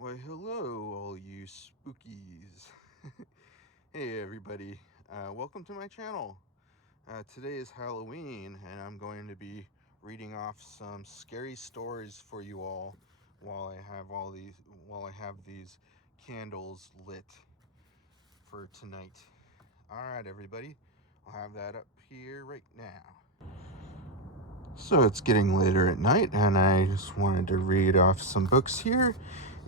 Why, hello, all you spookies. Hey, everybody. Welcome to my channel. Today is Halloween, and I'm going to be reading off some scary stories for you all while I have these candles lit for tonight. All right, everybody. I'll have that up here right now. So it's getting later at night, and I just wanted to read off some books here.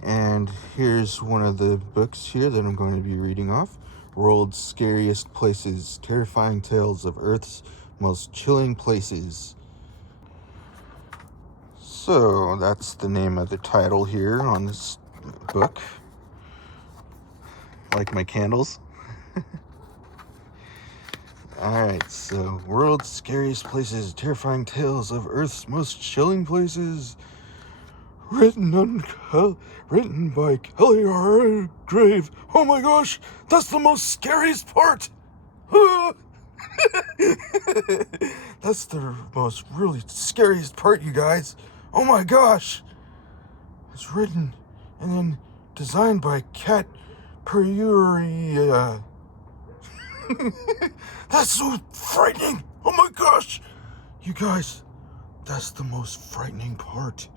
And here's one of the books here that I'm going to be reading off. World's Scariest Places, Terrifying Tales of Earth's Most Chilling Places. So that's the name of the title here on this book. Like my candles. Alright, so World's Scariest Places, Terrifying Tales of Earth's Most Chilling Places. Written by Kelly R. Grave. Oh my gosh, that's the most scariest part. That's the most really scariest part, you guys. Oh my gosh. It's written and then designed by Kat Peruri. That's so frightening. Oh my gosh. You guys, that's the most frightening part.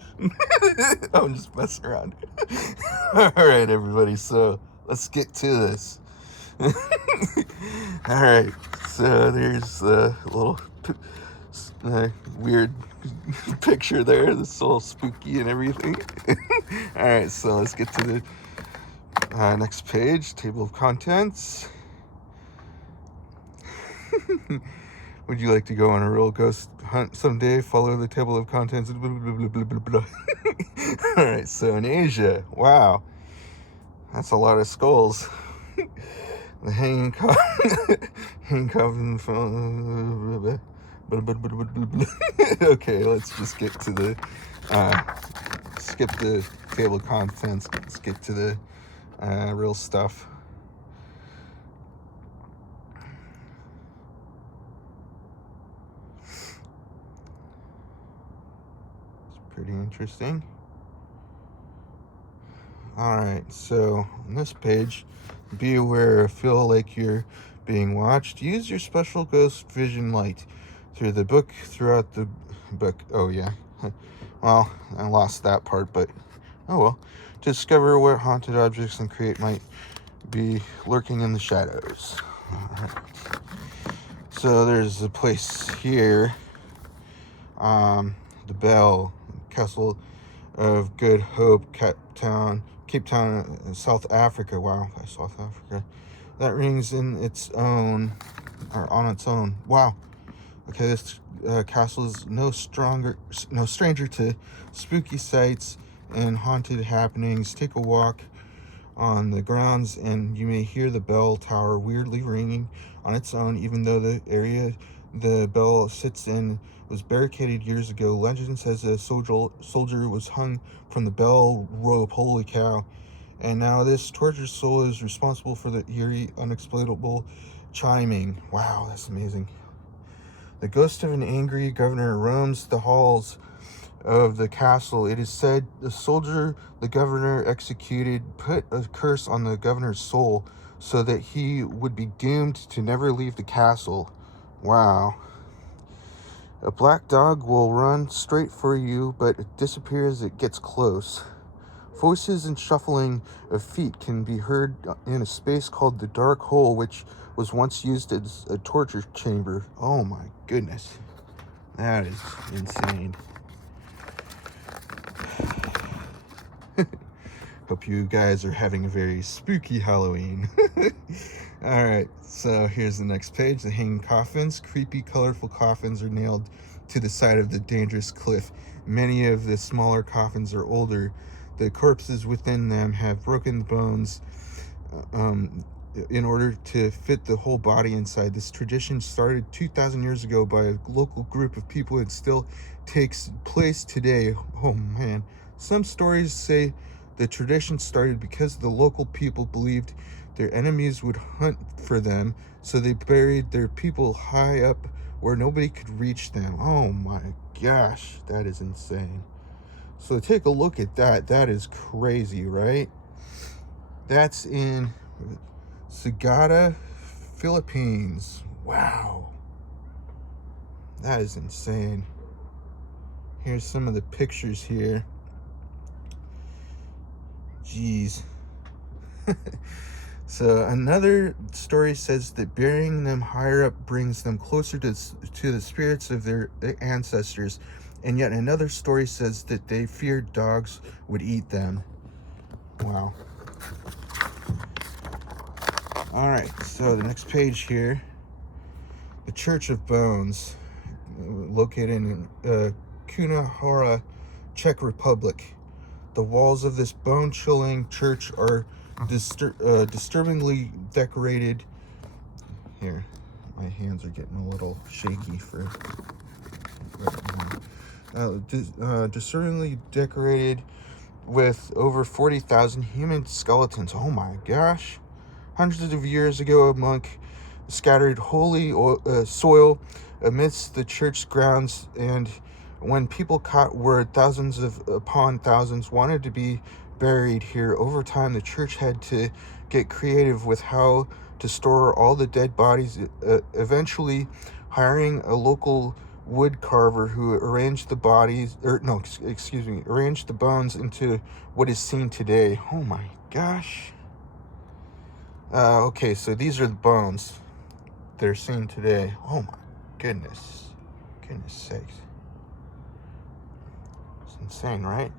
I'm just messing around. Alright, everybody, so let's get to this. Alright, so there's a little weird picture there. This all spooky and everything. Alright, so let's get to the next page, table of contents. Would you like to go on a real ghost hunt someday? Follow the table of contents. Blah, blah, blah, blah, blah, blah. All right, so in Asia, wow, that's a lot of skulls. The hanging coffin. Okay, let's just get to the skip the table of contents. Let's get to the real stuff. Pretty interesting. Alright, so on this page, be aware, feel like you're being watched. Use your special ghost vision light throughout the book. Oh, yeah. Well, I lost that part, but oh well. Discover what haunted objects and create might be lurking in the shadows. Alright. So there's a place here. The Bell, Castle of Good Hope, Cape Town, South Africa. Wow, South Africa. That rings in its own, or on its own. Wow. Okay, this castle is no stranger to spooky sights and haunted happenings. Take a walk on the grounds and you may hear the bell tower weirdly ringing on its own, even though the area the bell sits in was barricaded years ago. Legend says a soldier was hung from the bell rope. Holy cow. And now this tortured soul is responsible for the eerie, unexplainable chiming. Wow, that's amazing. The ghost of an angry governor roams the halls of the castle. It is said the soldier the governor executed put a curse on the governor's soul so that he would be doomed to never leave the castle. Wow. A black dog will run straight for you, but it disappears as it gets close. Voices and shuffling of feet can be heard in a space called the Dark Hole, which was once used as a torture chamber. Oh my goodness. That is insane. Hope you guys are having a very spooky Halloween. Alright, so here's the next page. The hanging coffins. Creepy, colorful coffins are nailed to the side of the dangerous cliff. Many of the smaller coffins are older. The corpses within them have broken bones in order to fit the whole body inside. This tradition started 2,000 years ago by a local group of people and still takes place today. Oh man. Some stories say the tradition started because the local people believed their enemies would hunt for them, so they buried their people high up where nobody could reach them. Oh my gosh, that is insane. So take a look at that. That is crazy, right? That's in Sagada, Philippines. Wow. That is insane. Here's some of the pictures here. Jeez. So another story says that burying them higher up brings them closer to the spirits of their ancestors. And yet another story says that they feared dogs would eat them. Wow. All right, so the next page here. The Church of Bones, located in Kunahora, Czech Republic. The walls of this bone-chilling church are disturbingly decorated. Here, my hands are getting a little shaky for disturbingly decorated with over 40,000 human skeletons. Oh my gosh. Hundreds of years ago, a monk scattered holy soil amidst the church grounds, and when people caught word thousands upon thousands wanted to be buried here, over time the church had to get creative with how to store all the dead bodies, eventually hiring a local wood carver who arranged the arranged the bones into what is seen today. Oh my gosh. Okay, so these are the bones they're seen today. Oh my goodness. Goodness sakes. It's insane, right?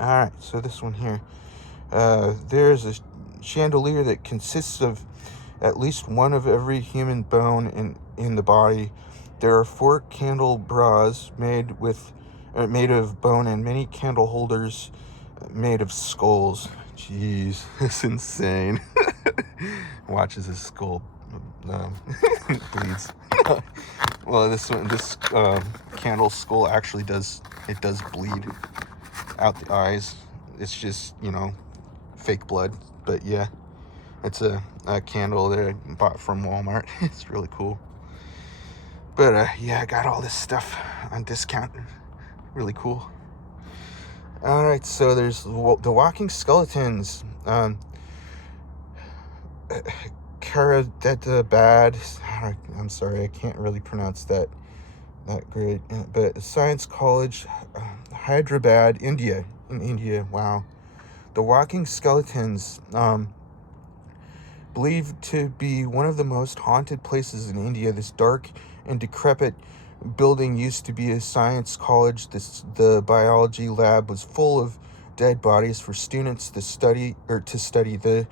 Alright, so this one here. There's a chandelier that consists of at least one of every human bone in the body. There are 4 candelabras made of bone and many candle holders made of skulls. Jeez, it's insane. Watch as his skull bleeds. Well, this candle skull actually does bleed out the eyes. It's just, fake blood. But yeah, it's a candle that I bought from Walmart. It's really cool. But yeah, I got all this stuff on discount. Really cool. All right, so there's the walking skeletons. Bad. I'm sorry, I can't really pronounce that great. But Science College, Hyderabad, India. In India, wow. The walking skeletons, believed to be one of the most haunted places in India. This dark and decrepit building used to be a science college. The biology lab was full of dead bodies for students to study. The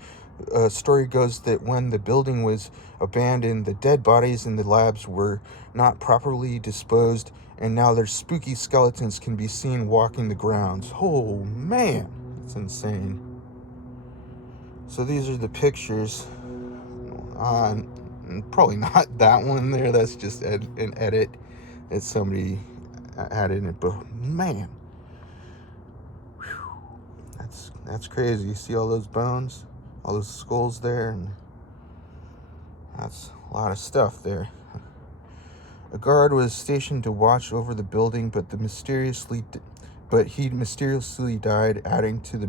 story goes that when the building was abandoned, the dead bodies in the labs were not properly disposed, and now their spooky skeletons can be seen walking the grounds. Oh man, it's insane. So these are the pictures. Probably not that one there. That's just an edit that somebody added in it. But man, that's crazy. You see all those bones, all those skulls there, and that's a lot of stuff there. A guard was stationed to watch over the building, but he mysteriously died, adding to the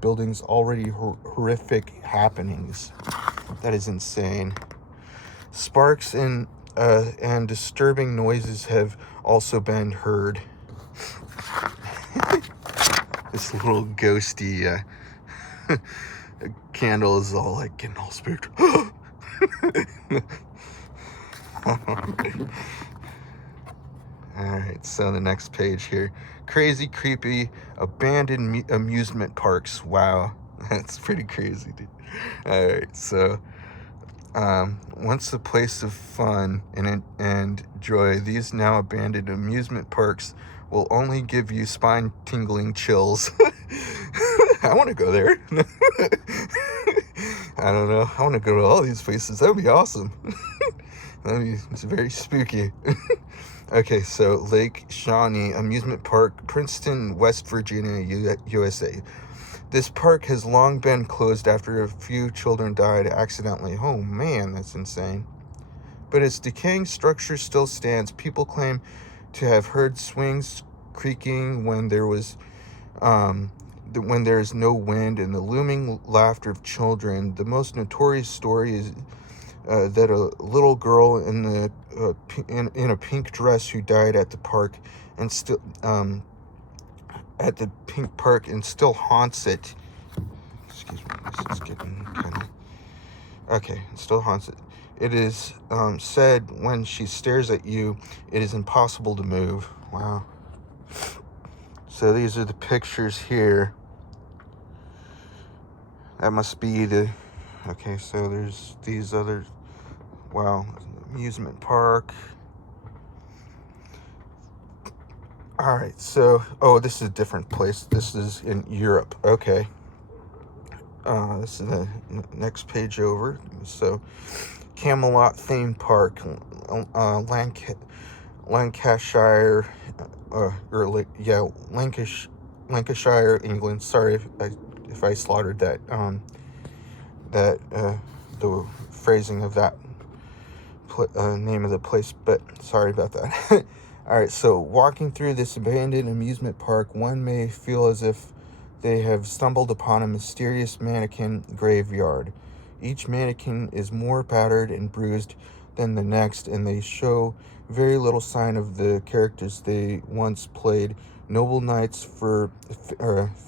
building's already horrific happenings. That is insane. Sparks and disturbing noises have also been heard. This little ghosty candle is all like getting all spiritual. Alright, so the next page here. Crazy, creepy, abandoned amusement parks. Wow, that's pretty crazy, dude. Alright, so once a place of fun and joy, these now abandoned amusement parks will only give you spine-tingling chills. I want to go there. I don't know. I want to go to all these places. That would be awesome. It's very spooky. Okay, so Lake Shawnee Amusement Park, Princeton, West Virginia, USA. This park has long been closed after a few children died accidentally. Oh man, that's insane. But its decaying structure still stands. People claim to have heard swings creaking when there was when there is no wind, and the looming laughter of children. The most notorious story is that a little girl in the in a pink dress who died at the park and still at the pink park and still haunts it. Excuse me, this is getting kind of okay. It still haunts it. It is said when she stares at you, it is impossible to move. Wow. So these are the pictures here. That must be the... Okay, so there's these other... Wow, amusement park. Alright, so... Oh, this is a different place. This is in Europe. Okay. This is the next page over. So, Camelot Theme Park, Lancashire, Lancashire, England. Sorry if I slaughtered that. The phrasing of that name of the place, but sorry about that. All right, so walking through this abandoned amusement park, one may feel as if they have stumbled upon a mysterious mannequin graveyard. Each mannequin is more battered and bruised than the next, and they show very little sign of the characters they once played: noble knights,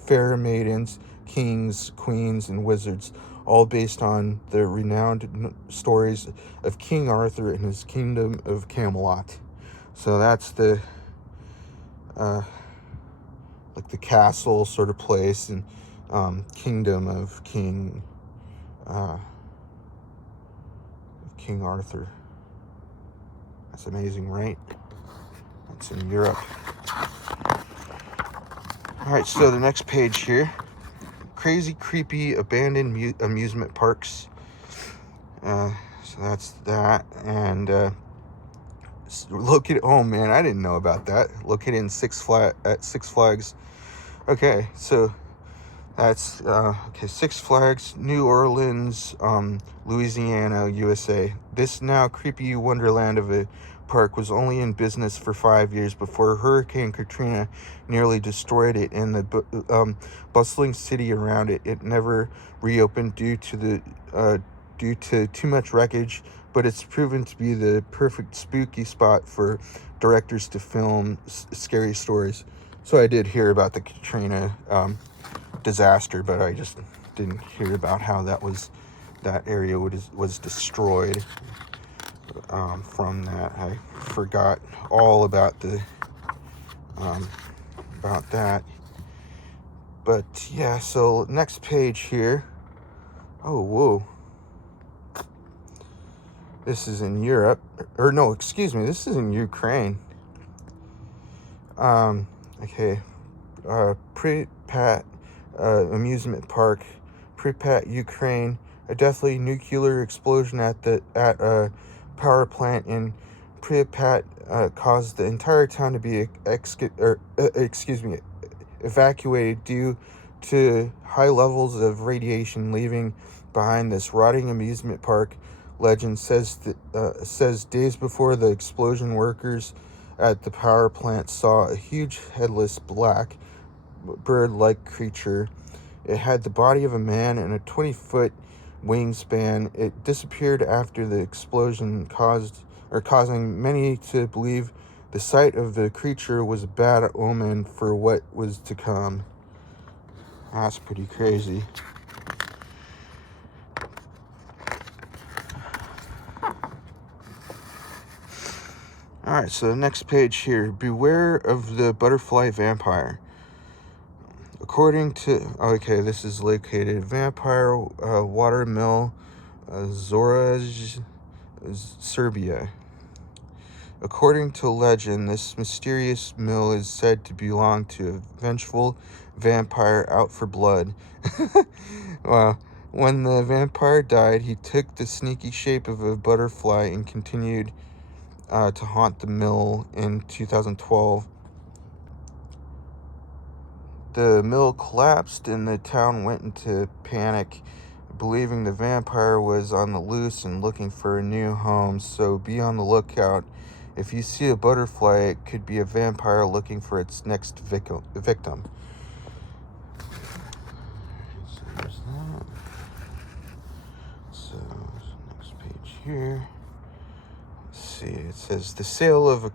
fair maidens, kings, queens, and wizards, all based on the renowned stories of King Arthur and his kingdom of Camelot. So that's the like the castle sort of place, and kingdom of King Arthur. That's amazing, right? That's in Europe. All right, so the next page here: crazy, creepy, abandoned amusement parks. So that's that, and located. Oh man, I didn't know about that. Located in Six Flags. Okay, so that's okay. Six Flags, New Orleans, Louisiana, USA. This now creepy wonderland of a park was only in business for 5 years before Hurricane Katrina nearly destroyed it and the bustling city around it. It never reopened due to too much wreckage, but it's proven to be the perfect spooky spot for directors to film scary stories. So I did hear about the Katrina disaster, but I just didn't hear about how that area was destroyed from that. I forgot all about about that. But yeah, so next page here. Oh, whoa. This is in Europe. Or no, excuse me, this is in Ukraine. Okay. Pripyat amusement park, Pripyat, Ukraine. A deathly nuclear explosion at a power plant in Pripyat caused the entire town to be evacuated due to high levels of radiation, leaving behind this rotting amusement park. Legend says days before the explosion, workers at the power plant saw a huge headless black bird-like creature. It had the body of a man and a 20-foot wingspan. It disappeared after the explosion, causing many to believe the sight of the creature was a bad omen for what was to come. That's pretty crazy. Alright, so the next page here: beware of the butterfly vampire. According to... Okay, this is located Vampire Watermill, Zoraj, Serbia. According to legend, this mysterious mill is said to belong to a vengeful vampire out for blood. Wow. When the vampire died, he took the sneaky shape of a butterfly and continued to haunt the mill in 2012. The mill collapsed and the town went into panic, believing the vampire was on the loose and looking for a new home. So be on the lookout If you see a butterfly, it could be a vampire looking for its next victim. So there's that. So next page here. Let's see. It says the sale of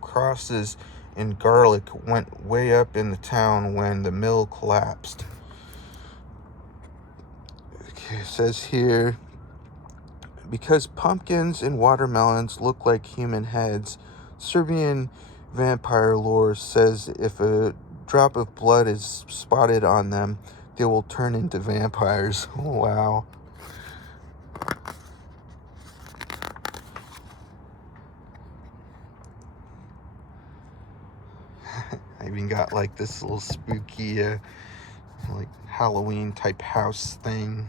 crosses and garlic went way up in the town when the mill collapsed. Okay, it says here, because pumpkins and watermelons look like human heads, Serbian vampire lore says if a drop of blood is spotted on them, they will turn into vampires. Wow. I even got like this little spooky like Halloween type house thing.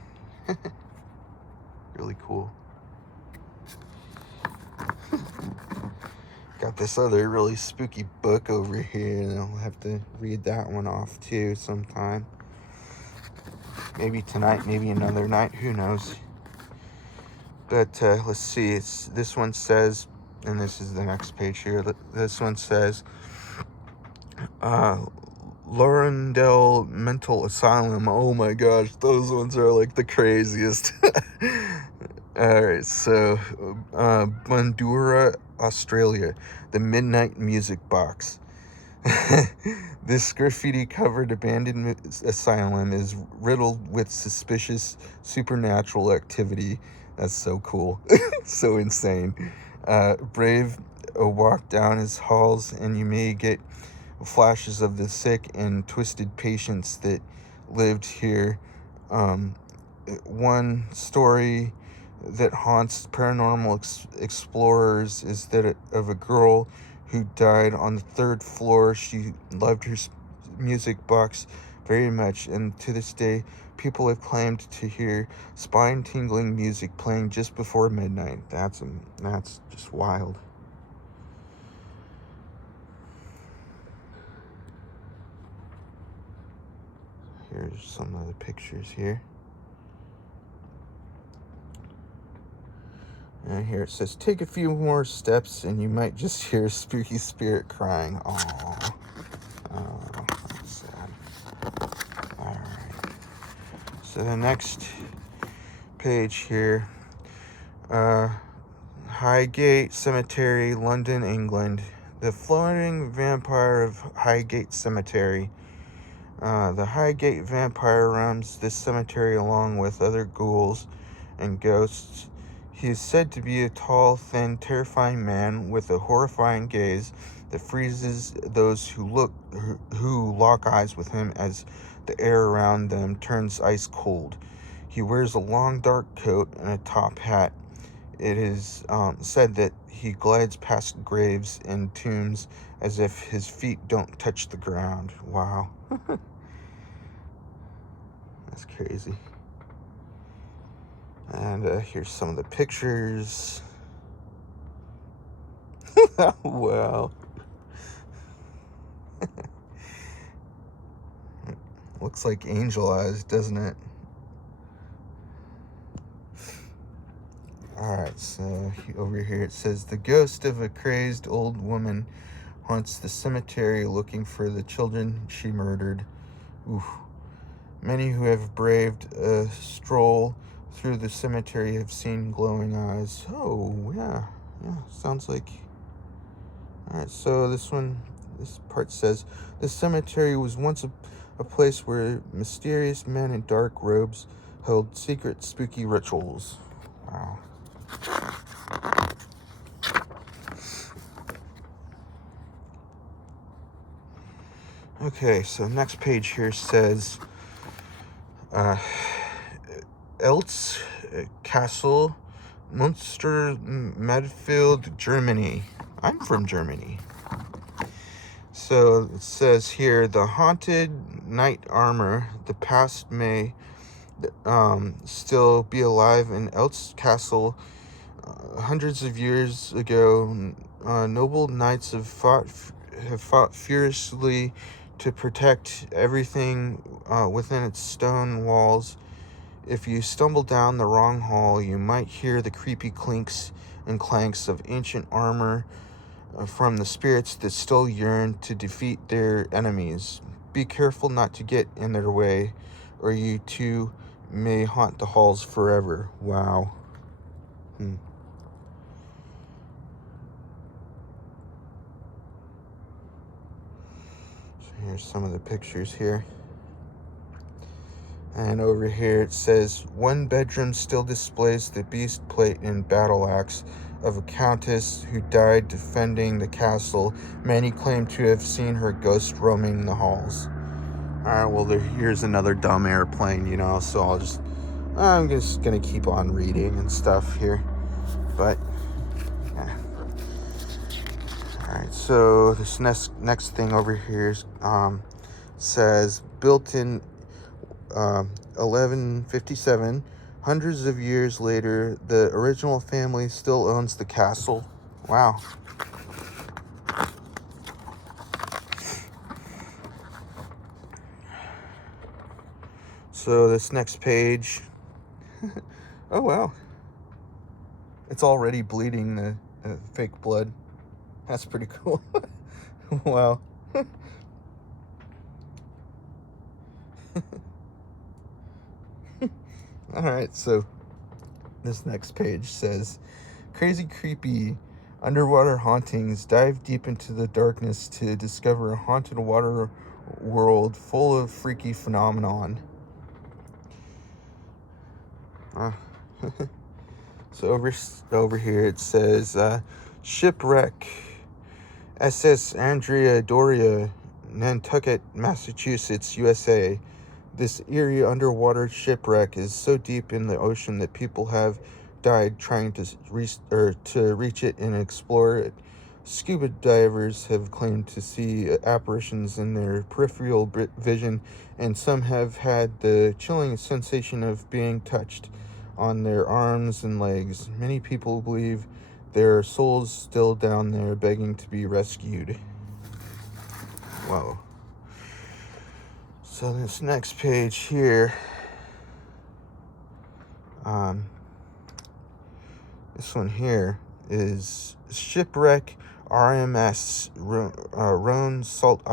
Really cool. Got this other really spooky book over here, and I'll have to read that one off too sometime. Maybe tonight, maybe another night, who knows. But let's see, this one says, and this is the next page here, this one says, Laurendale Mental Asylum. Oh my gosh, those ones are like the craziest. Alright, so Bundoora, Australia, the Midnight Music Box. This graffiti-covered abandoned asylum is riddled with suspicious supernatural activity. That's so cool. So insane. Brave walk down its halls and you may get flashes of the sick and twisted patients that lived here. One story that haunts paranormal explorers is that of a girl who died on the 3rd floor. She loved her music box very much, and to this day, people have claimed to hear spine-tingling music playing just before midnight. That's just wild. Here's some of the pictures here. And here it says, take a few more steps and you might just hear a spooky spirit crying. Aww. Oh, that's sad. Alright. So the next page here. Highgate Cemetery, London, England. The floating vampire of Highgate Cemetery. The Highgate vampire roams this cemetery along with other ghouls and ghosts. He is said to be a tall, thin, terrifying man with a horrifying gaze that freezes those who lock eyes with him as the air around them turns ice cold. He wears a long dark coat and a top hat. It is said that he glides past graves and tombs as if his feet don't touch the ground. Wow. That's crazy. And here's some of the pictures. Wow. Looks like angel eyes, doesn't it? Alright, so over here it says, the ghost of a crazed old woman haunts the cemetery looking for the children she murdered. Oof. Many who have braved a stroll through the cemetery have seen glowing eyes. Oh, yeah, sounds like... Alright, so this part says, the cemetery was once a place where mysterious men in dark robes held secret spooky rituals. Wow. Okay, so next page here says, Eltz Castle, Munster, Medfield, Germany. I'm from Germany. So it says here, the haunted knight armor, the past may still be alive in Eltz Castle. Hundreds of years ago, noble knights have fought furiously to protect everything within its stone walls. If you stumble down the wrong hall, you might hear the creepy clinks and clanks of ancient armor from the spirits that still yearn to defeat their enemies. Be careful not to get in their way, or you too may haunt the halls forever. Wow. So here's some of the pictures here. And over here it says, one bedroom still displays the beast plate and battle axe of a countess who died defending the castle. Many claim to have seen her ghost roaming the halls. Alright, well, here's another dumb airplane, so I'm just gonna keep on reading and stuff here. But, yeah. Alright, so this next thing over here says, built in 1157, hundreds of years later, the original family still owns the castle. Wow. So this next page, oh wow, it's already bleeding the fake blood. That's pretty cool. Wow. Alright, so this next page says, crazy creepy underwater hauntings. Dive deep into the darkness to discover a haunted water world full of freaky phenomenon. So over here it says, shipwreck SS Andrea Doria, Nantucket, Massachusetts, USA. This eerie underwater shipwreck is so deep in the ocean that people have died trying to reach it and explore it. Scuba divers have claimed to see apparitions in their peripheral vision, and some have had the chilling sensation of being touched on their arms and legs. Many people believe there are souls still down there begging to be rescued. Whoa. So this next page here, this one here is shipwreck RMS Roan, Salt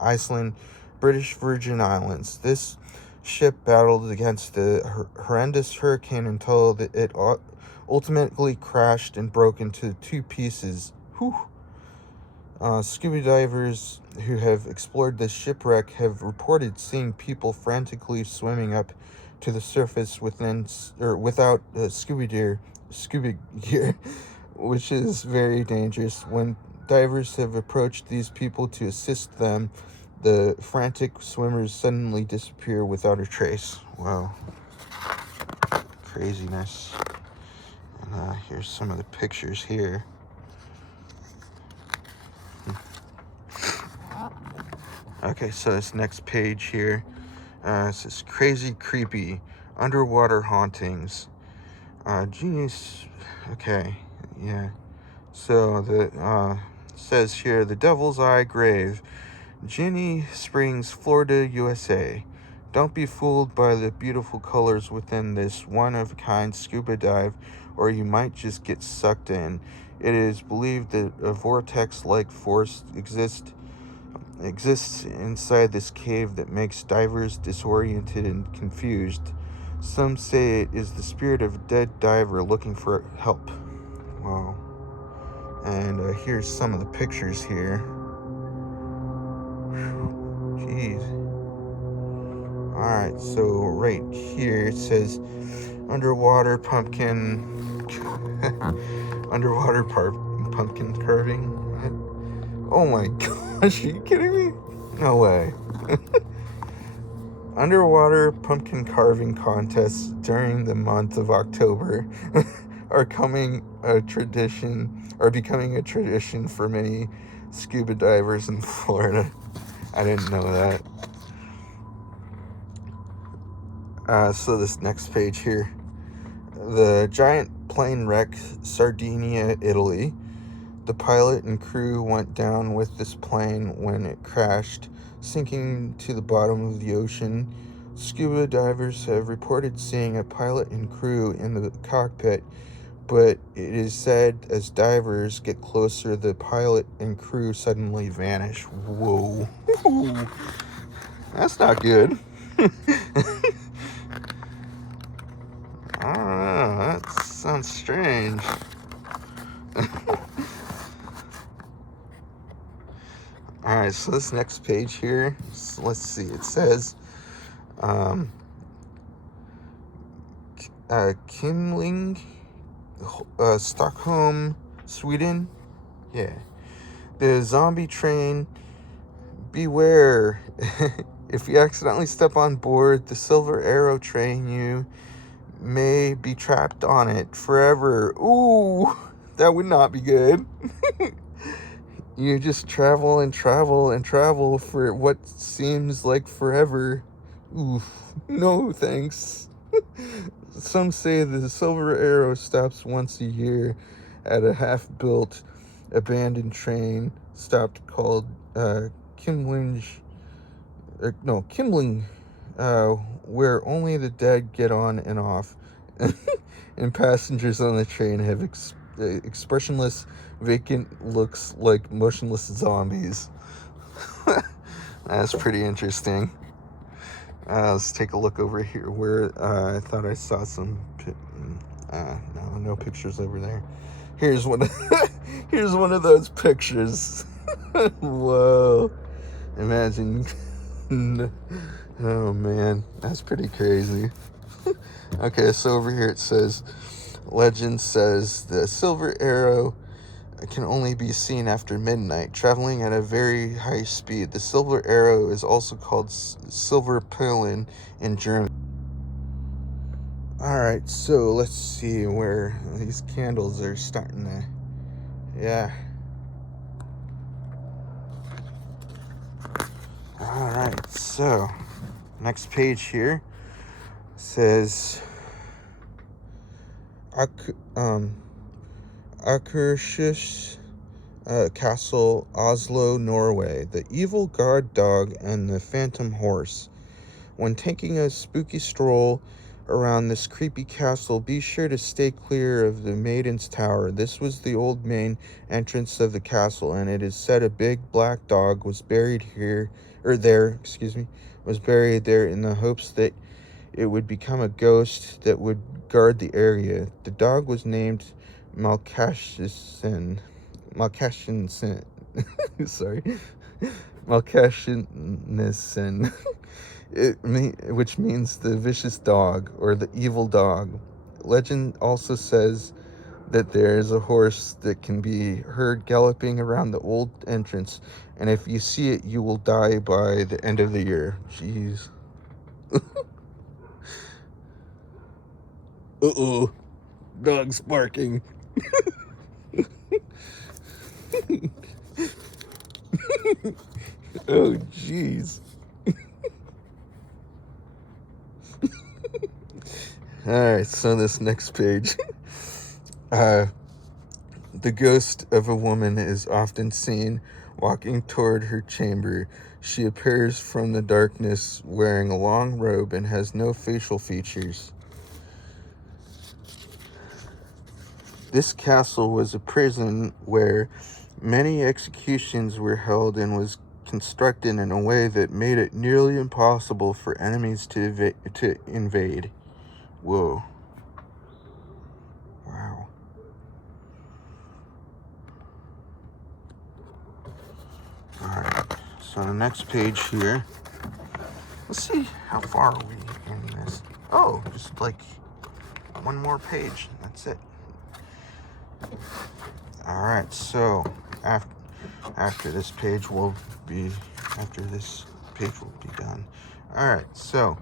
Iceland, British Virgin Islands. This ship battled against the horrendous hurricane until it ultimately crashed and broke into two pieces. Whew. Scuba divers who have explored this shipwreck have reported seeing people frantically swimming up to the surface without scuba gear, which is very dangerous. When divers have approached these people to assist them, the frantic swimmers suddenly disappear without a trace. Wow. Craziness. And here's some of the pictures here. Okay, so this next page here says crazy creepy underwater hauntings. Genius. Okay, yeah. So the says here, the Devil's Eye Grave, Ginnie Springs, Florida, USA. Don't be fooled by the beautiful colors within this one-of-a-kind scuba dive, or you might just get sucked in. It is believed that a vortex-like force exists inside this cave that makes divers disoriented and confused. Some say it is the spirit of a dead diver looking for help. Wow. And here's some of the pictures here. Jeez. Alright, so right here it says underwater pumpkin pumpkin carving. What? Oh my gosh, are you kidding me? No way. Underwater pumpkin carving contests during the month of October are becoming a tradition for many scuba divers in Florida. I didn't know that. So this next page here, the giant plane wreck, Sardinia, Italy. The pilot and crew went down with this plane when it crashed, sinking to the bottom of the ocean. Scuba divers have reported seeing a pilot and crew in the cockpit, but it is said as divers get closer, the pilot and crew suddenly vanish. Whoa. That's not good. I don't know. That sounds strange. Alright, so this next page here, so let's see. It says, Kimling, Stockholm, Sweden. Yeah. The zombie train, beware. If you accidentally step on board the Silver Arrow train, you may be trapped on it forever. Ooh, that would not be good. You just travel and travel and travel for what seems like forever. Oof, no thanks. Some say the Silver Arrow stops once a year at a half-built, abandoned train stop called Kimling, where only the dead get on and off, and passengers on the train have expressionless, vacant looks like motionless zombies. That's pretty interesting. Let's take a look over here where I thought I saw some. No pictures over there. Here's one. Here's one of those pictures. Whoa! Imagine. Oh man, that's pretty crazy. Okay, so over here it says, legend says the Silver Arrow can only be seen after midnight, traveling at a very high speed. The Silver Arrow is also called Silver Pillen in German. Alright, so let's see where these candles are starting to... Yeah. Alright, so next page here says Akershus Castle, Oslo, Norway. The evil guard dog and the phantom horse. When taking a spooky stroll around this creepy castle, be sure to stay clear of the Maiden's Tower. This was the old main entrance of the castle, and it is said a big black dog was buried was buried there in the hopes that it would become a ghost that would guard the area. The dog was named Malkashinsen. Sorry. Malkashinsen. Which means the vicious dog or the evil dog. Legend also says that there is a horse that can be heard galloping around the old entrance, and if you see it, you will die by the end of the year. Jeez. Uh-oh. Dog's barking. Oh, jeez. Alright, so this next page. The ghost of a woman is often seen walking toward her chamber. She appears from the darkness wearing a long robe and has no facial features. This castle was a prison where many executions were held and was constructed in a way that made it nearly impossible for enemies to invade. Whoa. Wow. Alright, so the next page here. Let's see, how far are we in this? Oh, just like one more page. That's it. Alright, so after this page will be done. Alright, so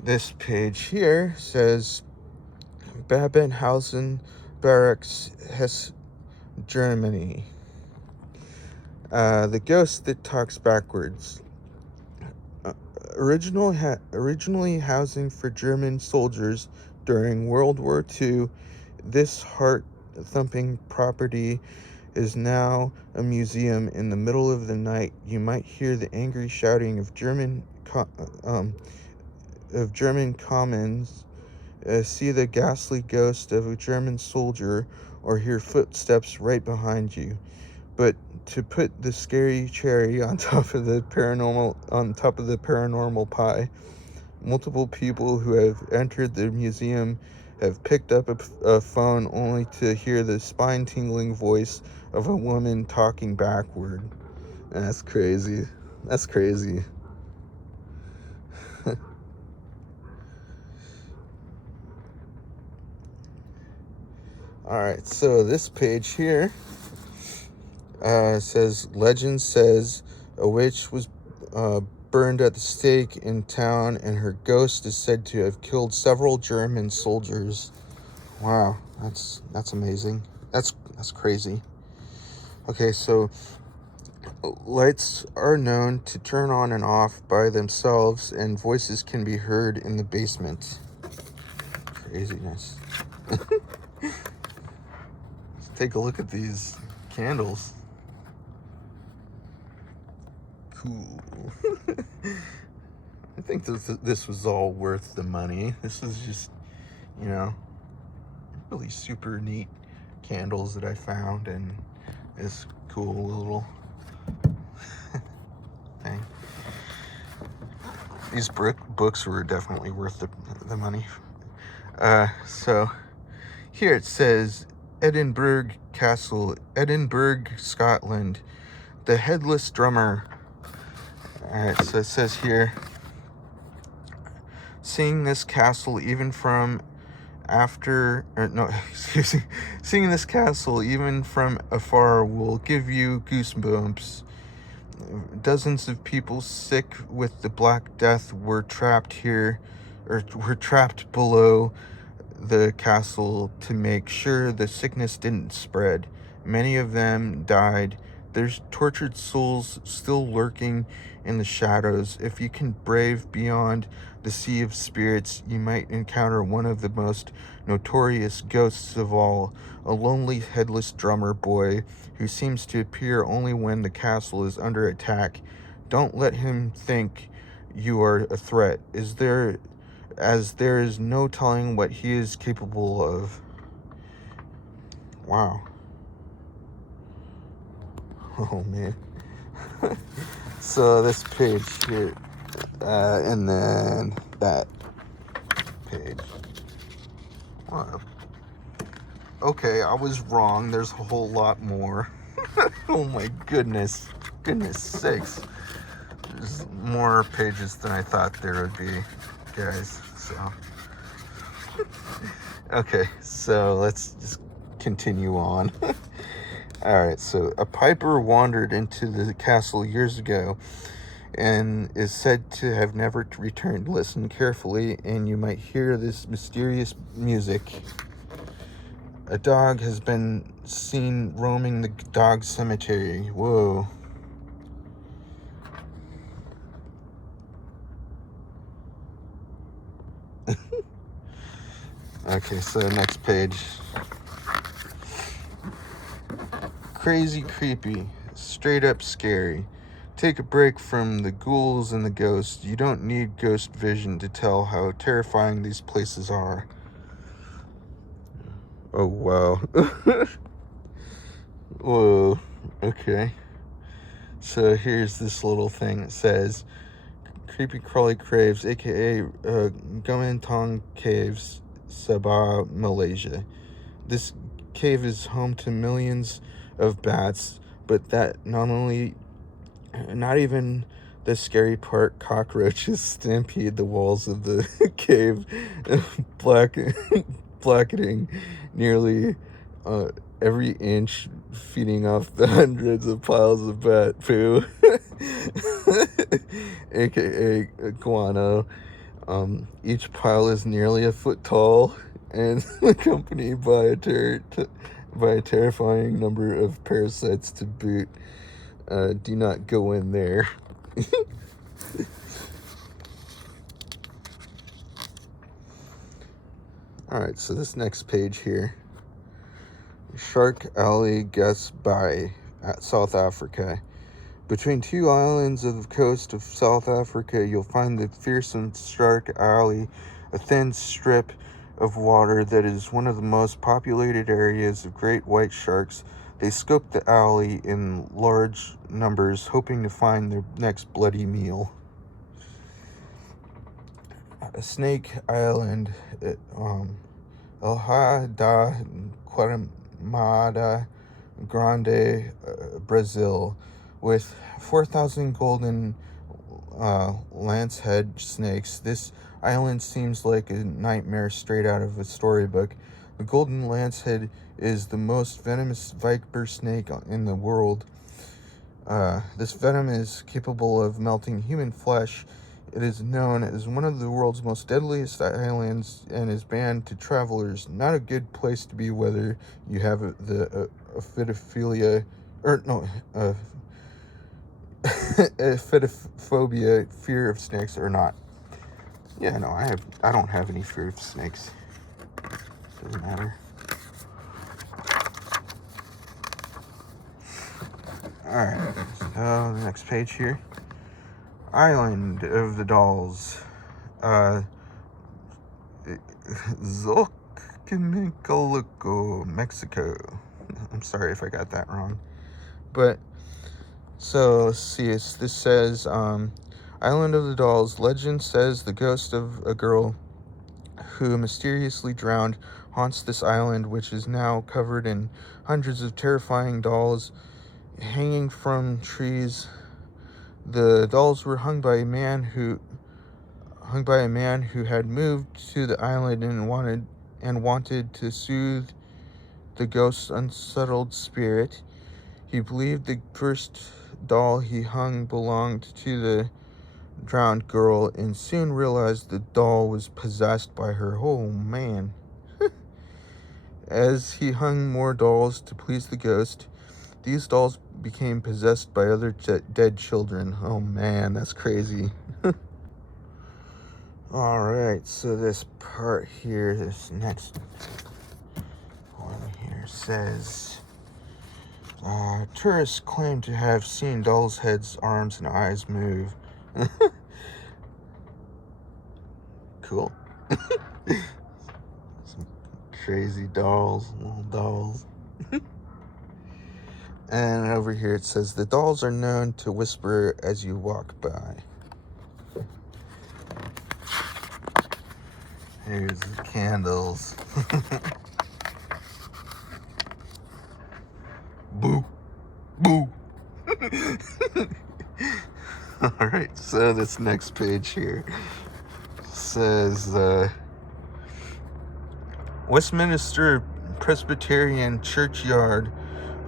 this page here says Babenhausen Barracks, Hesse, Germany. The ghost that talks backwards. Originally housing for German soldiers during World War II, this heart-thumping property is now a museum. In the middle of the night, you might hear the angry shouting of German commands see the ghastly ghost of a German soldier, or hear footsteps right behind you. But to put the scary cherry on top of the paranormal pie, multiple people who have entered the museum have picked up a phone only to hear the spine-tingling voice of a woman talking backward. That's crazy. That's crazy. Alright, so this page here says, legend says a witch was burned at the stake in town, and her ghost is said to have killed several German soldiers. Wow, that's amazing. That's crazy. Okay, so lights are known to turn on and off by themselves, and voices can be heard in the basement. Craziness. Let's take a look at these candles. Cool. I think this was all worth the money. This is just, really super neat candles that I found, and this cool little thing. These books were definitely worth the money. So here it says Edinburgh Castle, Edinburgh, Scotland. The Headless Drummer. Alright, so it says here, seeing this castle even from seeing this castle even from afar will give you goosebumps. Dozens of people sick with the Black Death were trapped here, or were trapped below the castle to make sure the sickness didn't spread. Many of them died. There's tortured souls still lurking in the shadows. If you can brave beyond the sea of spirits, you might encounter one of the most notorious ghosts of all, a lonely headless drummer boy who seems to appear only when the castle is under attack. Don't let him think you are a threat, as there is no telling what he is capable of. Wow. Oh man. So this page here, and then that page. Wow. Okay, I was wrong. There's a whole lot more. Oh my goodness. Goodness sakes. There's more pages than I thought there would be, guys. So. Okay, so let's just continue on. Alright, so a piper wandered into the castle years ago and is said to have never returned. Listen carefully and you might hear this mysterious music. A dog has been seen roaming the dog cemetery. Whoa. Okay, so next page. Crazy creepy, straight up scary. Take a break from the ghouls and the ghosts. You don't need ghost vision to tell how terrifying these places are. Oh wow. Whoa. Okay. So here's this little thing that says Creepy Crawly Caves, aka Gomantong Caves, Sabah, Malaysia. This cave is home to millions of bats, but not even the scary part, cockroaches stampede the walls of the cave, blackening nearly every inch, feeding off the hundreds of piles of bat poo, aka guano. Each pile is nearly a foot tall and accompanied by a terrifying number of parasites to boot. Do not go in there. Alright, so this next page here. Shark Alley Gus Bay, South Africa. Between two islands of the coast of South Africa, you'll find the fearsome Shark Alley, a thin strip of water that is one of the most populated areas of great white sharks. They scope the alley in large numbers, hoping to find their next bloody meal. Snake Island, Ilha da Queimada Grande, Brazil, with 4,000 golden lancehead snakes. This island seems like a nightmare straight out of a storybook. The golden lancehead is the most venomous viper snake in the world. This venom is capable of melting human flesh. It is known as one of the world's most deadliest islands and is banned to travelers. Not a good place to be whether you have aphidophobia aphidophobia, fear of snakes or not. Yeah, no, I don't have any fear of snakes. Doesn't matter. Alright, so the next page here. Island of the Dolls. Xochimilco, Mexico. I'm sorry if I got that wrong. But, so, let's see. This says, Island of the Dolls. Legend says the ghost of a girl who mysteriously drowned haunts this island, which is now covered in hundreds of terrifying dolls hanging from trees. The dolls were hung by a man who had moved to the island and wanted to soothe the ghost's unsettled spirit. He believed the first doll he hung belonged to the drowned girl and soon realized the doll was possessed by her. Oh man. As he hung more dolls to please the ghost, these dolls became possessed by other dead children. Oh man, that's crazy. Alright, so this part here, this next one here says, tourists claim to have seen dolls' heads, arms, and eyes move. Cool. Some crazy dolls, little dolls. And over here it says, the dolls are known to whisper as you walk by. Here's the candles. Boo. Boo. Alright, so this next page here says, Westminster Presbyterian Churchyard,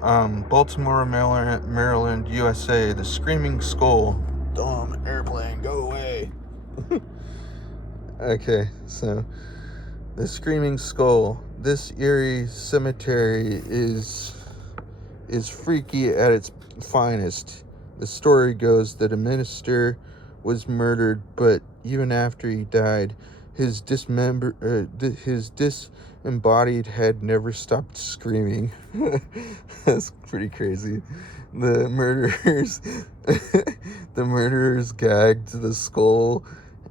Baltimore, Maryland, USA. The Screaming Skull. Dumb airplane, go away. Okay, so the Screaming Skull. This eerie cemetery is freaky at its finest. The story goes that a minister was murdered, but even after he died, his disembodied head never stopped screaming. That's pretty crazy. The murderers gagged the skull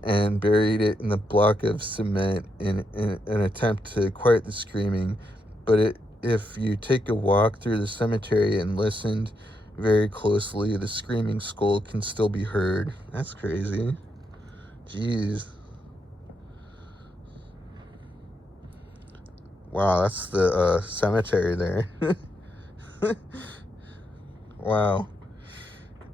and buried it in the block of cement in an attempt to quiet the screaming. But if you take a walk through the cemetery and listened very closely, the screaming skull can still be heard. That's crazy. Jeez. Wow, that's the cemetery there. Wow.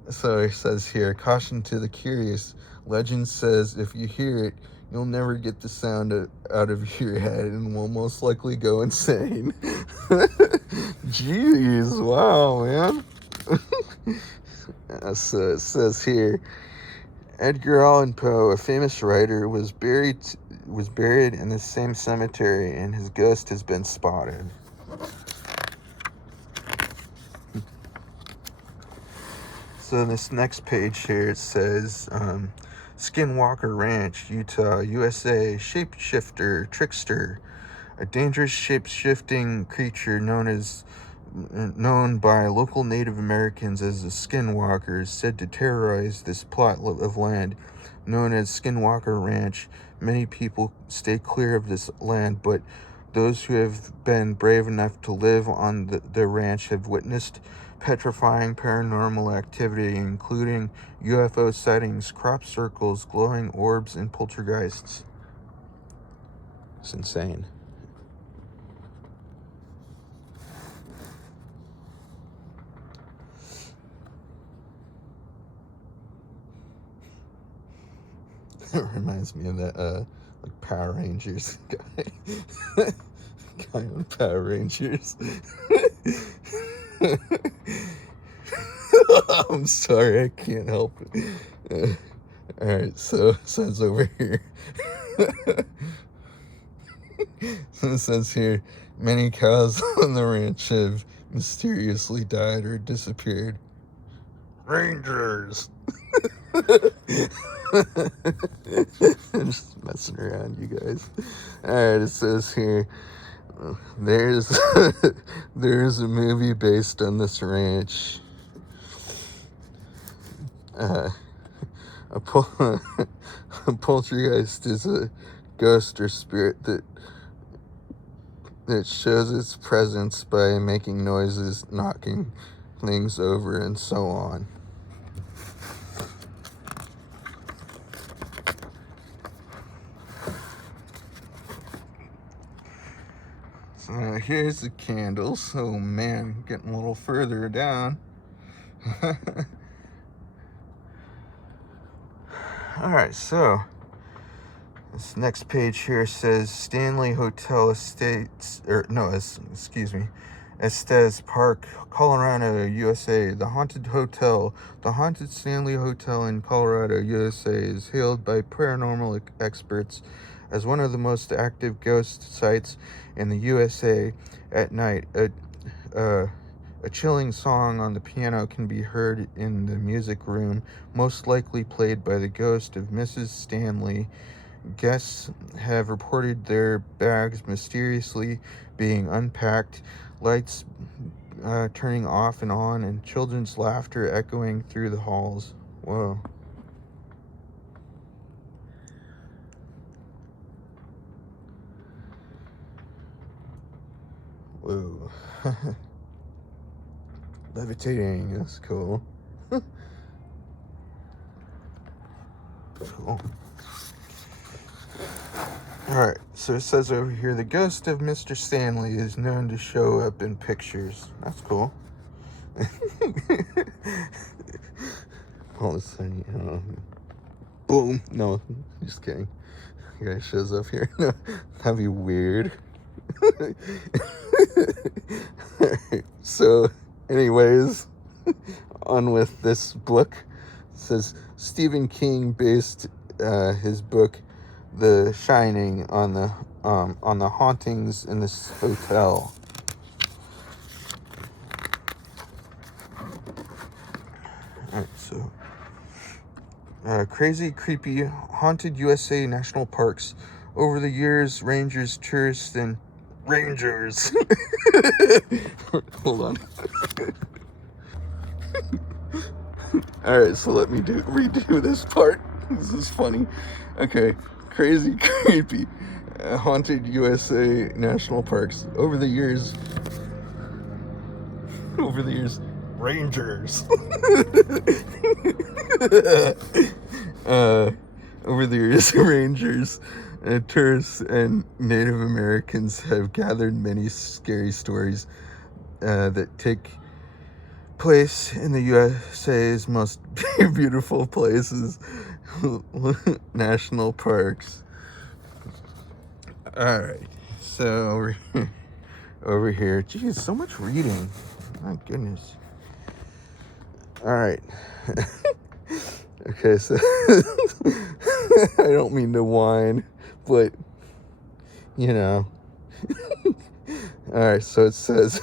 So it says here, caution to the curious. Legend says if you hear it, you'll never get the sound out of your head and will most likely go insane. Jeez, wow, man. So it says here, Edgar Allan Poe, a famous writer, was buried in the same cemetery, and his ghost has been spotted. So this next page here, it says, Skinwalker Ranch, Utah, USA, shapeshifter, trickster, a dangerous shape-shifting creature known as known by local Native Americans as the Skinwalkers, said to terrorize this plot of land known as Skinwalker Ranch. Many people stay clear of this land, but those who have been brave enough to live on the ranch have witnessed petrifying paranormal activity, including UFO sightings, crop circles, glowing orbs, and poltergeists. It's insane. It reminds me of that like Power Rangers guy. Guy on Power Rangers. I'm sorry, I can't help it. Alright, so it says over here. So it says here, many cows on the ranch have mysteriously died or disappeared. Rangers! Just messing around, you guys. Alright, it says here, there's a movie based on this ranch. A poltergeist is a ghost or spirit that shows its presence by making noises, knocking things over, and so on. So here's the candles. Oh man, getting a little further down. Alright, so this next page here says Stanley Hotel Estates, Estes Park, Colorado, USA. The haunted hotel, the haunted Stanley Hotel in Colorado, USA, is hailed by paranormal experts as one of the most active ghost sites in the USA. At night, a chilling song on the piano can be heard in the music room, most likely played by the ghost of Mrs. Stanley. Guests have reported their bags mysteriously being unpacked, lights turning off and on, and children's laughter echoing through the halls. Whoa. Whoa. Levitating, that's cool. Cool. Alright, so it says over here, the ghost of Mr. Stanley is known to show up in pictures. That's cool. All of a sudden, boom. No, just kidding. The guy shows up here. No, that'd be weird. Alright, so anyways, on with this book. It says Stephen King based his book The Shining on the hauntings in this hotel. Alright, so crazy, creepy, haunted USA national parks. Over the years, rangers, tourists, and rangers. Hold on. Alright, so let me redo this part. This is funny. Okay, crazy, creepy, haunted USA national parks. Over the years, rangers. Over the years, rangers, tourists, and Native Americans have gathered many scary stories that take place in the USA's most beautiful places, national parks. Alright, so over here, geez, so much reading. My goodness. Alright. Okay, so I don't mean to whine, but you know. Alright, so it says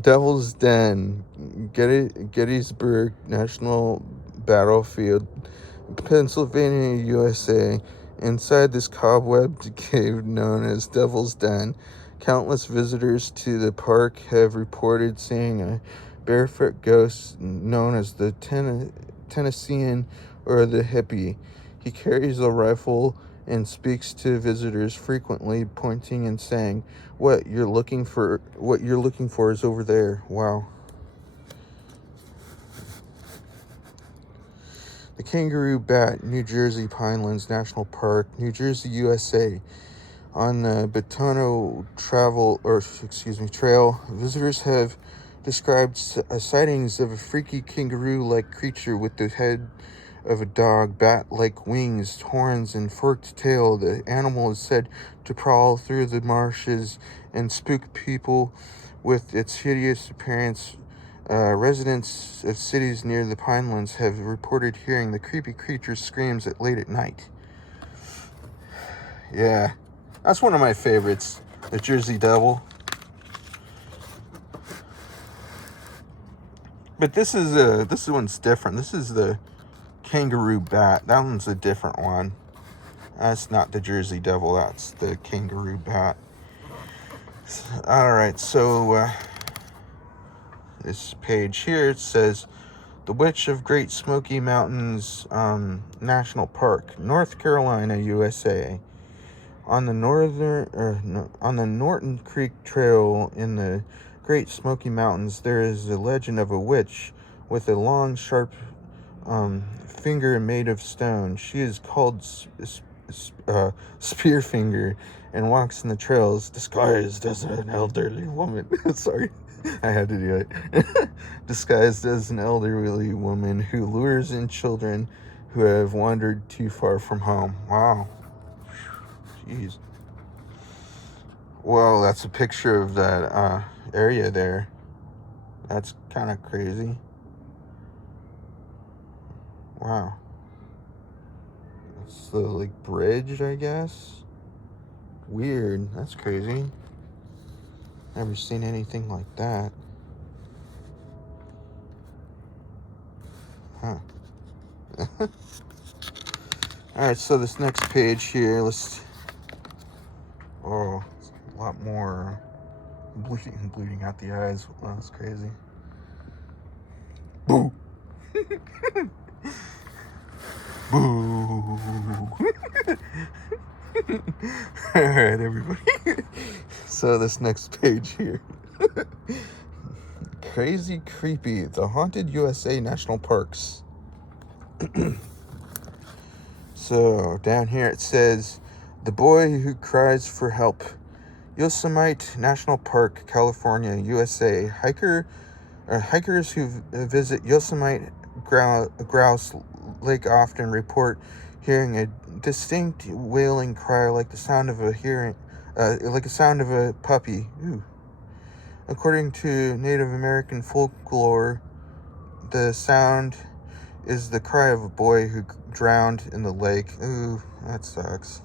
Devil's Den, Gettysburg National Battlefield, Pennsylvania, USA. Inside this cobwebbed cave known as Devil's Den, Countless visitors to the park have reported seeing a barefoot ghost known as the Tennessean or the hippie. He carries a rifle and speaks to visitors frequently, pointing and saying, What you're looking for is over there." Wow. The Kangaroo Bat, New Jersey Pinelands National Park, New Jersey, USA. On the Betono Trail, visitors have described sightings of a freaky kangaroo-like creature with the head of a dog, bat-like wings, horns, and forked tail. The animal is said to prowl through the marshes and spook people with its hideous appearance. Residents of cities near the Pinelands have reported hearing the creepy creature's screams late at night. Yeah, that's one of my favorites, the Jersey Devil. But this one's different. This is the Kangaroo Bat. That one's a different one. That's not the Jersey Devil. That's the Kangaroo Bat. All right, so this page here, it says the Witch of Great Smoky Mountains National Park, North Carolina, USA. On the Norton Creek Trail in the Great Smoky Mountains, there is a legend of a witch with a long, sharp finger made of stone. She is called Spearfinger and walks in the trails disguised as an elderly woman. Sorry, I had to do it. Disguised as an elderly woman who lures in children who have wandered too far from home. Wow. Jeez. Well, that's a picture of that area there. That's kind of crazy. Wow. It's the bridge, I guess. Weird. That's crazy. Never seen anything like that. Huh. Alright, so this next page here, it's a lot more bleeding out the eyes. Wow, that's crazy. Boo! Boo! Alright, everybody. So this next page here. Crazy Creepy, the Haunted USA National Parks. So down here it says, The Boy Who Cries for Help. Yosemite National Park, California, USA. Hikers who visit Yosemite Grouse Lake often report hearing a distinct wailing cry like the sound of a puppy. Ooh. According to Native American folklore, the sound is the cry of a boy who drowned in the lake. Ooh, that sucks.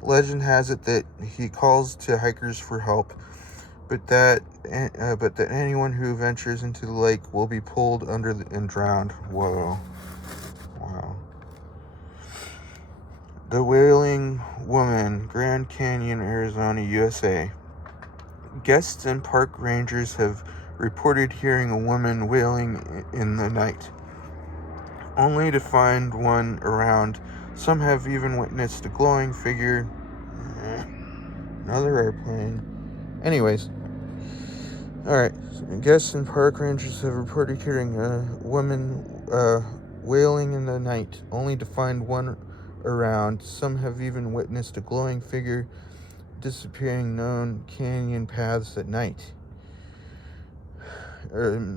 Legend has it that he calls to hikers for help, but that anyone who ventures into the lake will be pulled under and drowned. Whoa. Wow. The Wailing Woman, Grand Canyon, Arizona, USA. Guests and park rangers have reported hearing a woman wailing in the night, only to find one around. Some have even witnessed a glowing figure. Another airplane. Anyways. Alright. Guests and park rangers have reported hearing a woman wailing in the night, only to find one around. Some have even witnessed a glowing figure disappearing known canyon paths at night.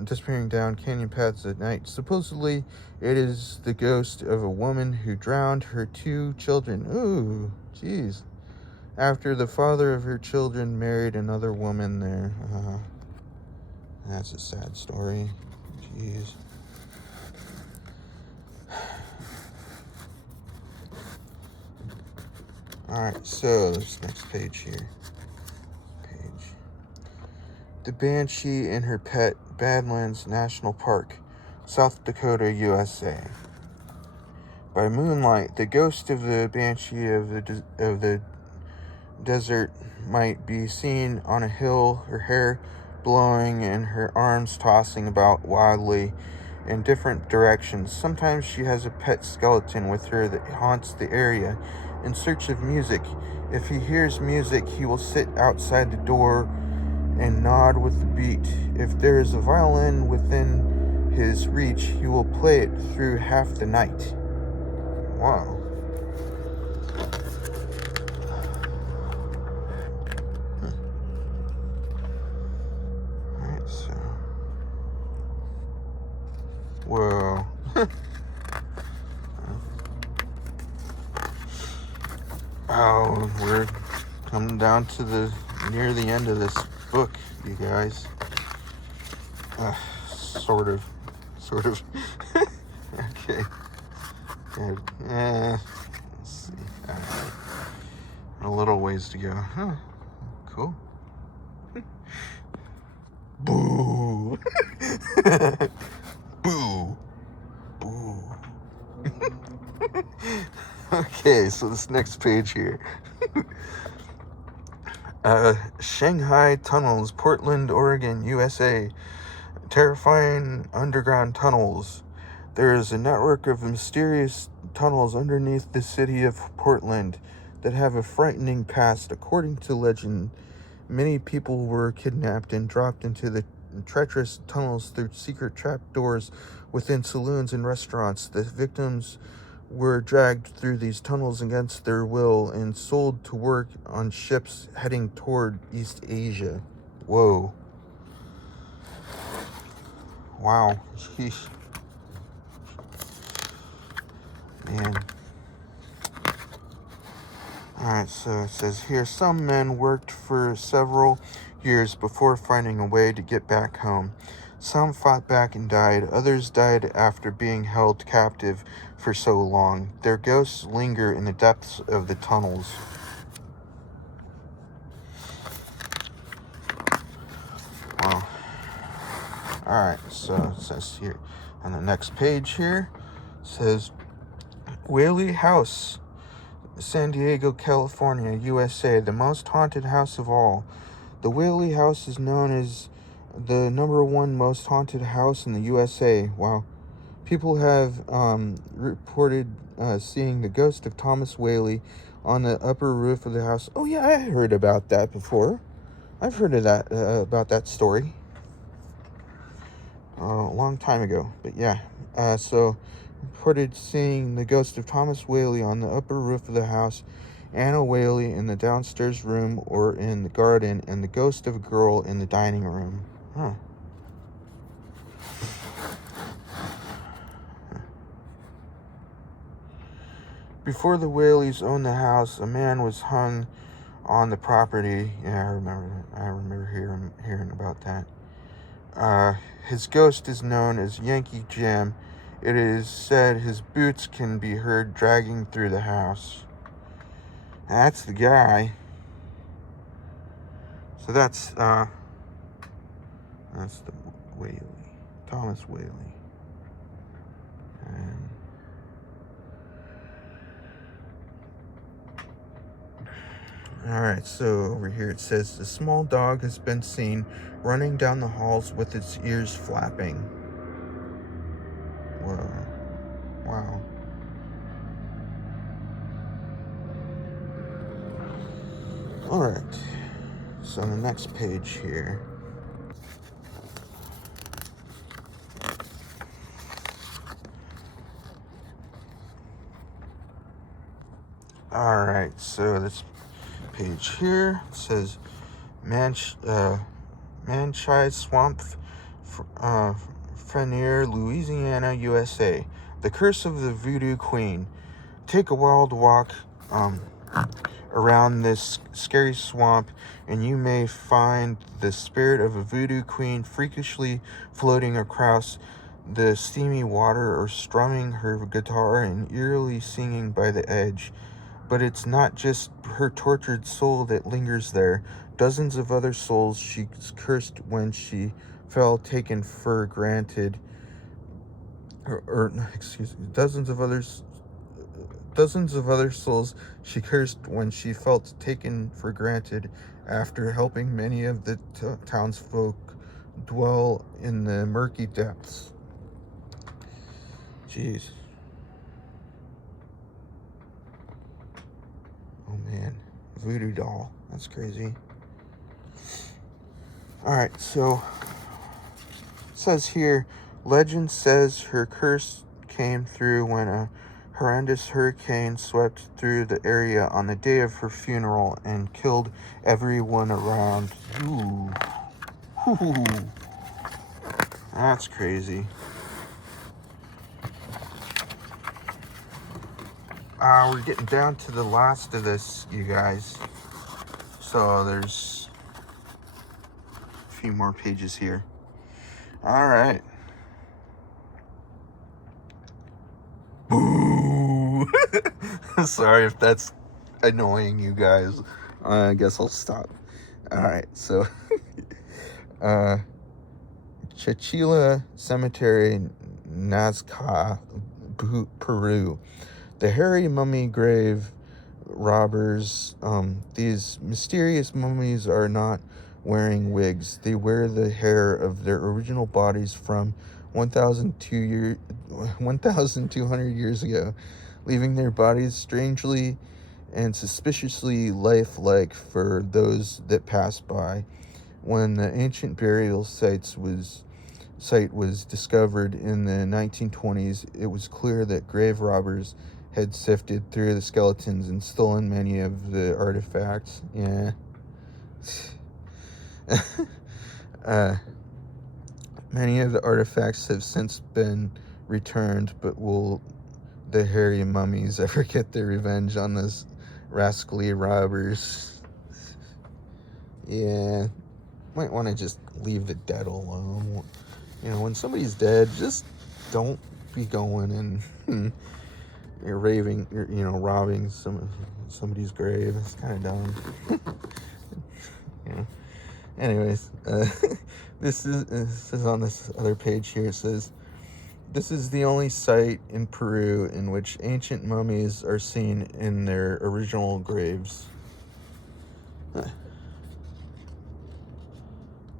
Disappearing down canyon paths at night. Supposedly, it is the ghost of a woman who drowned her 2 children. Ooh, jeez. After the father of her children married another woman there. That's a sad story. Jeez. Alright, so this next page here. The Banshee and Her Pet, Badlands National Park, South Dakota, USA. By moonlight, the ghost of the Banshee of the desert might be seen on a hill, her hair blowing and her arms tossing about wildly in different directions. Sometimes she has a pet skeleton with her that haunts the area in search of music. If he hears music, he will sit outside the door and nod with the beat. If there is a violin within his reach, he will play it through half the night. Wow. Alright, so. Whoa. Oh, we're coming down to near the end of this book, you guys. Sort of. Okay. Good. Let's see. Alright. A little ways to go. Huh. Cool. Boo. Boo. Boo. Okay, so this next page here. Shanghai Tunnels, Portland, Oregon, USA. Terrifying underground tunnels. There is a network of mysterious tunnels underneath the city of Portland that have a frightening past. According to legend, many people were kidnapped and dropped into the treacherous tunnels through secret trapdoors within saloons and restaurants. The victims were dragged through these tunnels against their will and sold to work on ships heading toward East Asia. Whoa. Wow. Sheesh. Man. Alright, so it says here, some men worked for several years before finding a way to get back home. Some fought back and died. Others died after being held captive for so long. Their ghosts linger in the depths of the tunnels. Wow. Alright, so it says here on the next page here, it says Whaley House, San Diego, California, USA, the most haunted house of all. The Whaley House is known as the #1 most haunted house in the USA. Wow. People have reported seeing the ghost of Thomas Whaley on the upper roof of the house. Oh yeah, I heard about that before. I've heard of that about that story a long time ago. But yeah, so reported seeing the ghost of Thomas Whaley on the upper roof of the house, Anna Whaley in the downstairs room or in the garden, and the ghost of a girl in the dining room. Huh. Before the Whaleys owned the house, a man was hung on the property. Yeah, I remember hearing about that. His ghost is known as Yankee Jim. It is said his boots can be heard dragging through the house. That's the guy. So that's the Whaley, Thomas Whaley. And alright, so over here it says, the small dog has been seen running down the halls with its ears flapping. Whoa. Wow. Alright, so on the next page here. Alright, so this page here says Manchai Swamp, Frenier, Louisiana, USA. The Curse of the Voodoo Queen. Take a wild walk around this scary swamp and you may find the spirit of a voodoo queen freakishly floating across the steamy water or strumming her guitar and eerily singing by the edge. But it's not just her tortured soul that lingers there. Dozens of other souls she cursed when she fell, taken for granted. Dozens of others dozens of other souls she cursed when she felt taken for granted after helping many of the townsfolk dwell in the murky depths. Jeez. Oh man, voodoo doll. That's crazy. Alright, so it says here, legend says her curse came through when a horrendous hurricane swept through the area on the day of her funeral and killed everyone around. Ooh. Ooh. That's crazy. We're getting down to the last of this, you guys. So there's a few more pages here. All right. Boo! Sorry if that's annoying you guys. I guess I'll stop. All right, so Chachila Cemetery, Nazca, Peru. The hairy mummy grave robbers. These mysterious mummies are not wearing wigs. They wear the hair of their original bodies from 1,200 years ago, leaving their bodies strangely and suspiciously lifelike for those that pass by. When the ancient burial site was discovered in the 1920s, it was clear that grave robbers had sifted through the skeletons and stolen many of the artifacts. Yeah. Many of the artifacts have since been returned, but will the hairy mummies ever get their revenge on those rascally robbers? Yeah. Might want to just leave the dead alone. You know, when somebody's dead, just don't be going and you're robbing somebody's grave. It's kind of dumb. You know. Anyways, this is on this other page here. It says, this is the only site in Peru in which ancient mummies are seen in their original graves.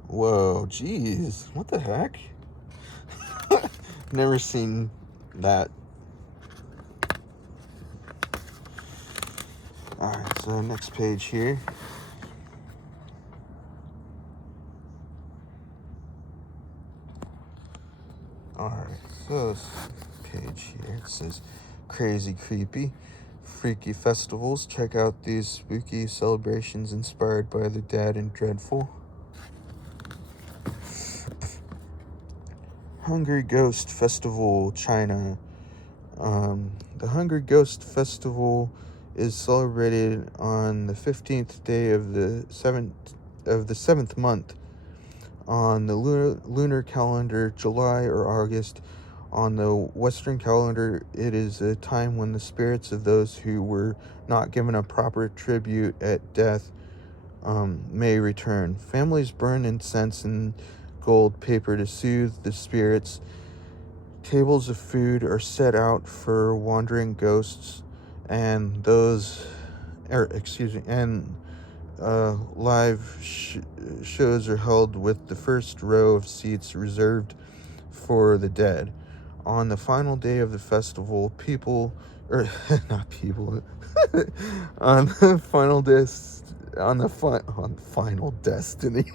Whoa, jeez. What the heck? Never seen that. Alright, so next page here. Alright, so this page here, it says crazy, creepy, freaky festivals. Check out these spooky celebrations inspired by the dead and dreadful. Hungry Ghost Festival, China. The Hungry Ghost Festival is celebrated on the 15th day of the seventh month on the lunar calendar, July or August. On the Western calendar, it is a time when the spirits of those who were not given a proper tribute at death may return. Families burn incense and gold paper to soothe the spirits. Tables of food are set out for wandering ghosts, and live shows are held with the first row of seats reserved for the dead. On the final day of the festival, on the final destiny.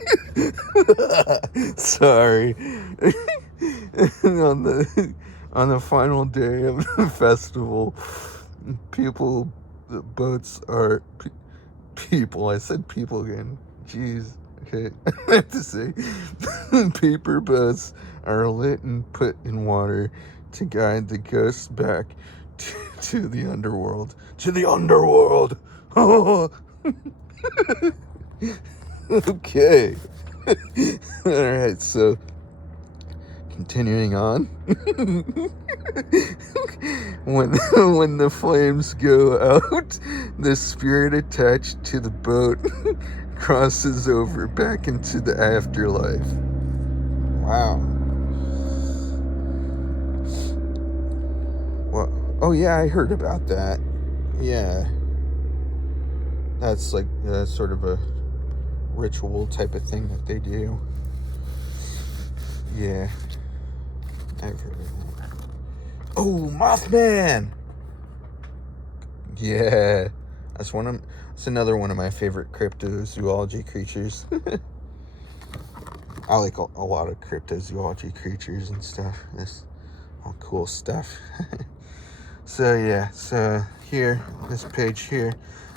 Sorry. on the final day of the festival, I said people again. Jeez. Okay. I have to say, paper boats are lit and put in water to guide the ghosts back to the underworld. To the underworld! Okay. Alright, so continuing on. when the flames go out, the spirit attached to the boat crosses over back into the afterlife. Wow. Well, oh yeah, I heard about that. yeah, that's like sort of a ritual type of thing that they do. Yeah, I've heard of that. Oh, Mothman! Yeah, that's another one of my favorite cryptozoology creatures. I like a lot of cryptozoology creatures and stuff. This all cool stuff. So yeah, so here, this page here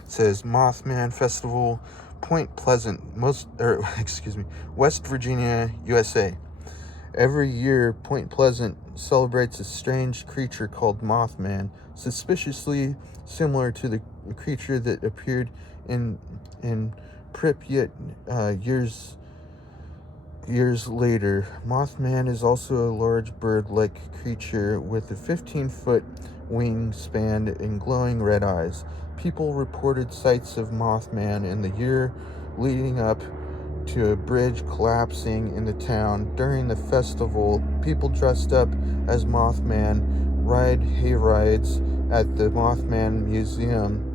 says Mothman Festival, Point Pleasant, West Virginia, USA. Every year, Point Pleasant celebrates a strange creature called Mothman, suspiciously similar to the creature that appeared in Pripyat years later. Mothman is also a large bird-like creature with a 15-foot wingspan and glowing red eyes. People reported sights of Mothman in the year leading up to a bridge collapsing in the town. During the festival, people dressed up as Mothman ride hayrides at the Mothman Museum,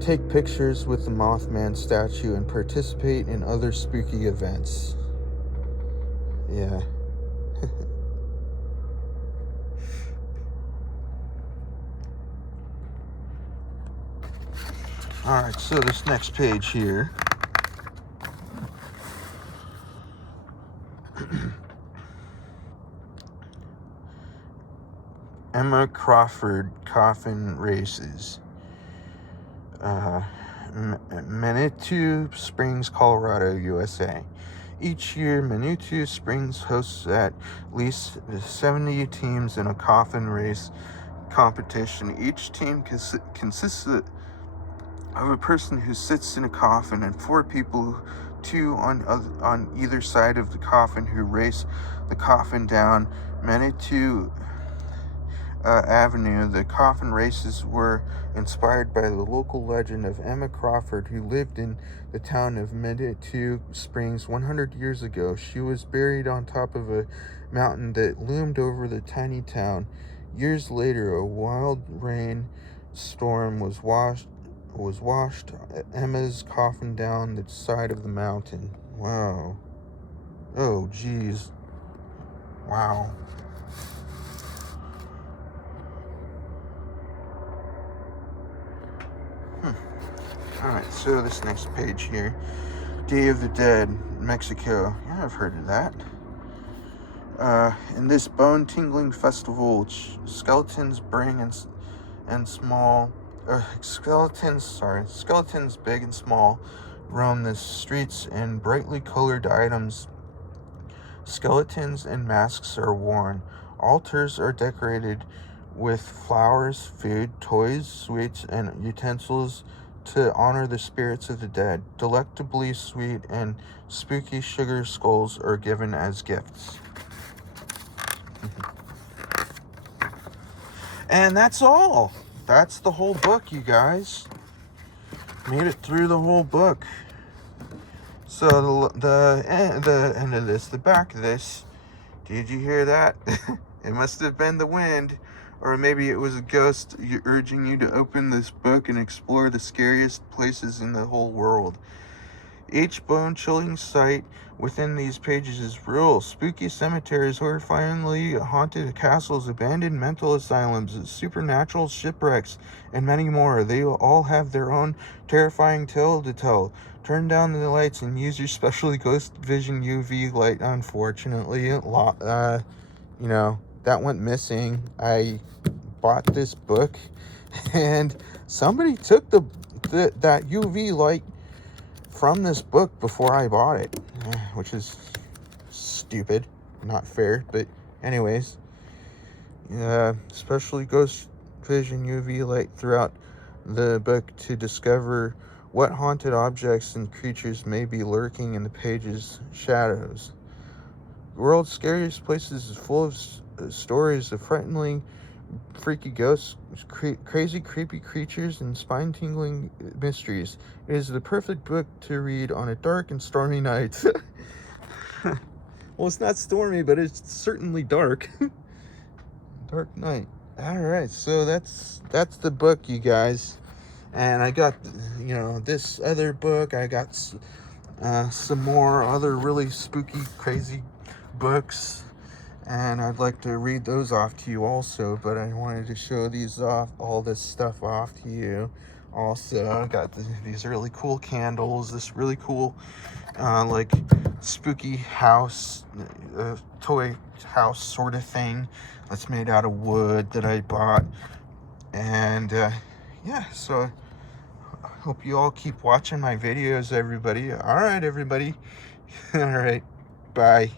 take pictures with the Mothman statue, and participate in other spooky events. Yeah. Alright, so this next page here. Emma Crawford Coffin Races. Manitou Springs, Colorado, USA. Each year, Manitou Springs hosts at least 70 teams in a coffin race competition. Each team consists of a person who sits in a coffin and 4 people, 2 on either side of the coffin, who race the coffin down Manitou Avenue. The coffin races were inspired by the local legend of Emma Crawford, who lived in the town of Manitou Springs 100 years ago. She was buried on top of a mountain that loomed over the tiny town. Years later, a wild rain storm washed Emma's coffin down the side of the mountain. Wow. Oh, geez. Wow. Alright, so this next page here. Day of the Dead, Mexico. Yeah, I've heard of that. In this bone-tingling festival, skeletons big and small roam the streets in brightly colored items. Skeletons and masks are worn. Altars are decorated with flowers, food, toys, sweets, and utensils to honor the spirits of the dead. Delectably sweet and spooky sugar skulls are given as gifts. And that's all. That's the whole book, you guys. Made it through the whole book. So the end of this, the back of this, did you hear that? It must have been the wind, or maybe it was a ghost urging you to open this book and explore the scariest places in the whole world. Each bone-chilling sight within these pages is real. Spooky cemeteries, horrifyingly haunted castles, abandoned mental asylums, supernatural shipwrecks, and many more. They all have their own terrifying tale to tell. Turn down the lights and use your special ghost vision UV light. Unfortunately, that went missing. I bought this book, and somebody took that UV light from this book before I bought it, which is stupid, not fair, but anyways, especially ghost vision UV light throughout the book to discover what haunted objects and creatures may be lurking in the page's shadows. The world's scariest places is full of stories of frighteningly freaky ghosts, crazy, creepy creatures, and spine-tingling mysteries. It is the perfect book to read on a dark and stormy night. Well, it's not stormy, but it's certainly dark. Dark night. All right, so that's the book, you guys. And I got, you know, this other book. I got some more other really spooky, crazy books, and I'd like to read those off to you also. But I wanted to show these off, all this stuff off to you. Also, I got these really cool candles. This really cool, like spooky house, toy house sort of thing that's made out of wood that I bought. And yeah, so I hope you all keep watching my videos, everybody. All right, everybody. All right, bye.